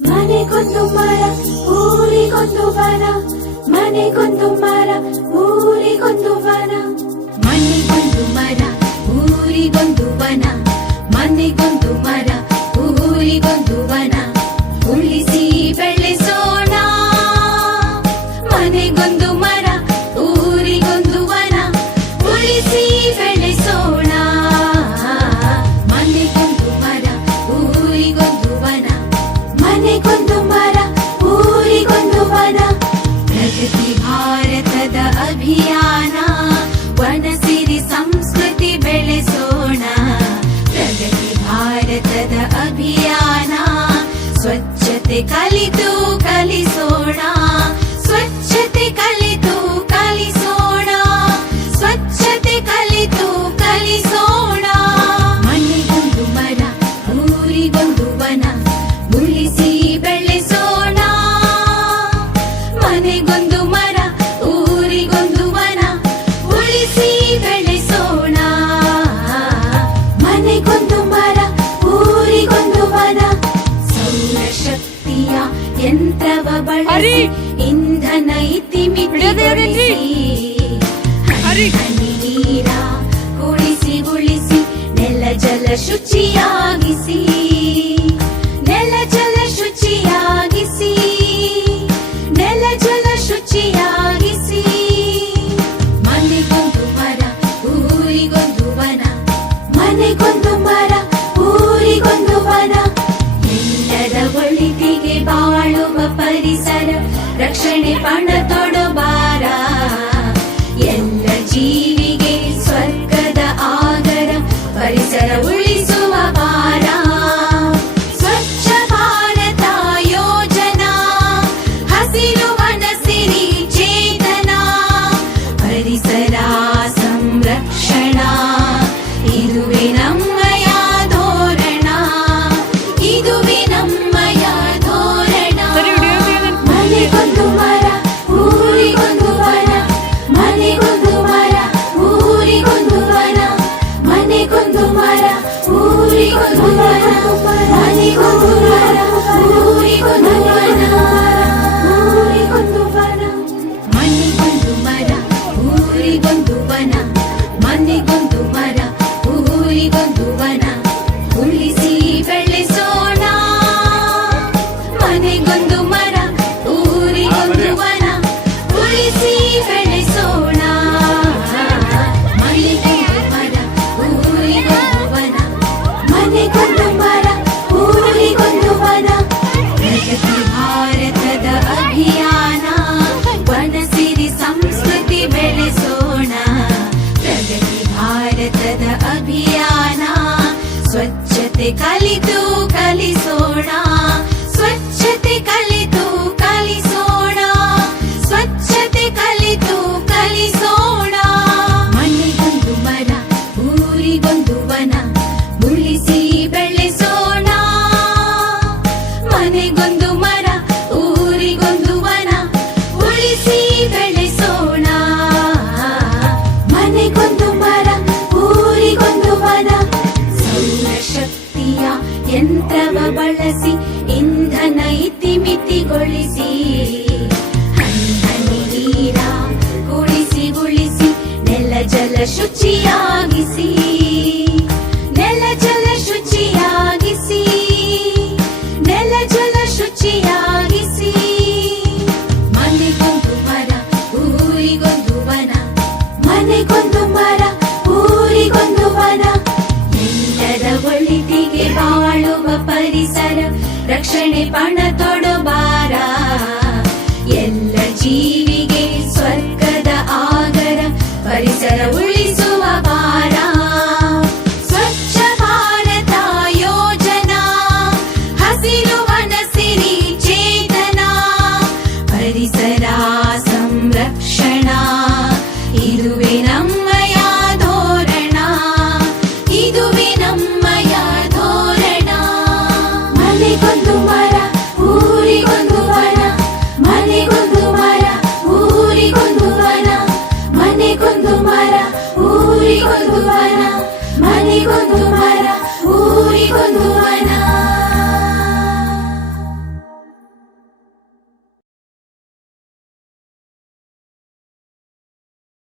ಮನೆಗೊಂದು ಮರ ಊರಿಗೊಂದು ವನ, ಮನೆಗೊಂದು ಮರ ಊರಿಗೊಂದು ವನ, ಮನೆಗೊಂದು ಮರ ಊರಿಗೊಂದು ವನ, ಮನೆಗೊಂದು ಮರ ಊರಿಗೊಂದು ವನ, ಉಳಿಸಿ ಬೆಳೆಸೋಣ. ಮನೆಗೊಂದು ಮರ ಊರಿಗೊಂದು ವನ, ಉಳಿಸಿ ಬೆಳೆಸೋಣ. ಮನೆಗೊಂದು ಮರ ಊರಿಗೊಂದು ವನ, ಮನೆಗೊಂದು ಮರ ಊರಿಗೊಂದು ವನ. ಪ್ರಗತಿ ಭಾರತದ ಅಭಿಯಾನ, ವನ ಸಿರಿ ಸಂಸ್ಕೃತಿ ಬೆಳೆಸೋಣ. ಪ್ರಗತಿ ಭಾರತದ ಅಭಿಯಾನ, ಸ್ವಚ್ಛತೆ ಕಲಿತು ಕಲಿಸೋಣ. ಸ್ವಚ್ಛತೆ ಕಲಿತು ಕಲಿಸೋಣ. ಸ್ವಚ್ಛತೆ ಕಲಿತು ಕಲಿಸೋಣ. ಮನೆಗೊಂದು ಮರ ಊರಿಗೊಂದು ವನ, ಉಳಿಸಿ ಬೆಳೆಸೋಣ. ಮನೆಗೊಂದು ಮರ ಊರಿಗೊಂದು ವನ, ಉಳಿಸಿ ಬೆಳೆಸೋಣ. ಮನೆಗೊಂದು ಮರ ಊರಿಗೊಂದು ವನ. ಸೌರಶಕ್ತಿಯ ಯಂತ್ರವ ಬಳಸಿ ಇಂಧನ ಇತಿಮಿತಿಗೊಳಿಸಿ, ಹನಿ ಹನಿ ನೀರ ಉಳಿಸಿ ಉಳಿಸಿ ನೆಲ ಜಲ ಶುಚಿಯಾಗಿಸಿ. ನೆಲ ಜಲ ಶುಚಿಯಾಗಿಸಿ. ನೆಲ ಜಲ ಶುಚಿಯಾಗಿಸಿ. ಮನೆಗೊಂದು ಮರ ಊರಿಗೊಂದು ವನ, ಮನೆಗೊಂದು ಮರ ಊರಿಗೊಂದು ವನ. ಎಲ್ಲರ ಒಳಿತಿಗೆ ಬಾಳುವ ಪರಿಸರ ರಕ್ಷಣೆ ಪಣ ತೊಡಬಾರ. ಎಲ್ಲ ಜೀವಿಗೆ ಸ್ವರ್ಗದ ಆಗರ ಪರಿಸರ ಉಳಿಸುವ ಭಾರ. ಸ್ವಚ್ಛ ಭಾರತ ಯೋಜನಾ, ಹಸಿರು ವನ ಸಿರಿ ಚೇತನ. ಪರಿಸರ ಸಂರಕ್ಷಣಾ, ಇದುವೇ ನಮ್ಮಯ ಧೋರಣ. ಇದುವೇ ನಮ್ಮಯ ಧೋರಣ. ಮನೆಗೊಂದು ಮರ ಊರಿಗೊಂದು ವನ, ಮನೆಗೊಂದು ಮರ ಊರಿಗೊಂದು ವನ, ಮನೆಗೊಂದು ಮರ ಊರಿಗೊಂದು ವನ, ಮನೆಗೊಂದು ಮರ ಊರಿಗೊಂದು ವನ, ಊರಿಗೊಂದು ವನ. ಮನೆಗೊಂದು ಮರ ಊರಿಗೊಂದು ವನ, ಮನೆಗೊಂದು ಮರ ಊರಿಗೊಂದು ವನ, ಉಳಿಸಿ ಬೆಳೆಸೋಣ. ಮನೆಗೊಂದು ಮರ ಊರಿಗೊಂದು ವನ, ಉಳಿಸಿ ಬೆಳೆಸೋಣ. ಮನೆಗೊಂದು ಮರ ಊರಿಗೊಂದು ವನ, ಮನೆಗೊಂದು ಮರ ಊರಿಗೊಂದು ವನ. ಪ್ರಗತಿ ಭಾರತದ ಅಭಿಯಾನ, ವನ ಸಿರಿ ಸಂಸ್ಕೃತಿ ಬೆಳೆಸೋಣ. ಪ್ರಗತಿ ಭಾರತದ ಅಭಿಯಾನ, ಸ್ವಚ್ಛತೆ ಕಲಿತು ಕಲಿಸೋಣ. ಸ್ವಚ್ಛತೆ ಕಲಿತು ಕಲಿಸೋಣ. ಸ್ವಚ್ಛತೆ ಕಲಿತು ಕಲಿಸೋಣ. ಮನೆಗೊಂದು ಮರ ಊರಿಗೊಂದು ವನ, ಉಳಿಸಿ ಬೆಳೆಸೋಣ. ಮನೆಗೊಂದು ಮರ ಊರಿಗೊಂದು ವನ, ಉಳಿಸಿ ಬೆಳೆಸೋಣ. ಮನೆಗೊಂದು ಮರ ಊರಿಗೊಂದು ವನ. ಸೌರಶಕ್ತಿಯ ಯಂತ್ರವ ಬಳಸಿ ಇಂಧನ ಇತಿಮಿತಿಗೊಳಿಸಿ, ಹನಿ ಹನಿ ನೀರ ಉಳಿಸಿ ಉಳಿಸಿ ನೆಲ ಜಲ ಶುಚಿಯಾಗಿಸಿ. ನೆಲ ಜಲ ಶುಚಿಯಾಗಿಸಿ. ನೆಲ ಜಲ ಶುಚಿಯಾಗಿಸಿ. ಮನೆಗೊಂದು ಮರ ಊರಿಗೊಂದು ವನ, ಮನೆಗೊಂದು ಮರ ಊರಿಗೊಂದು ವನ. ಎಲ್ಲರ ಒಳಿತಿಗೆ ಬಾಳುವ ಪರಿಸರ ರಕ್ಷಣೆ ಪಣ ತೊಡಬಾರ. ಎಲ್ಲ ಜೀವ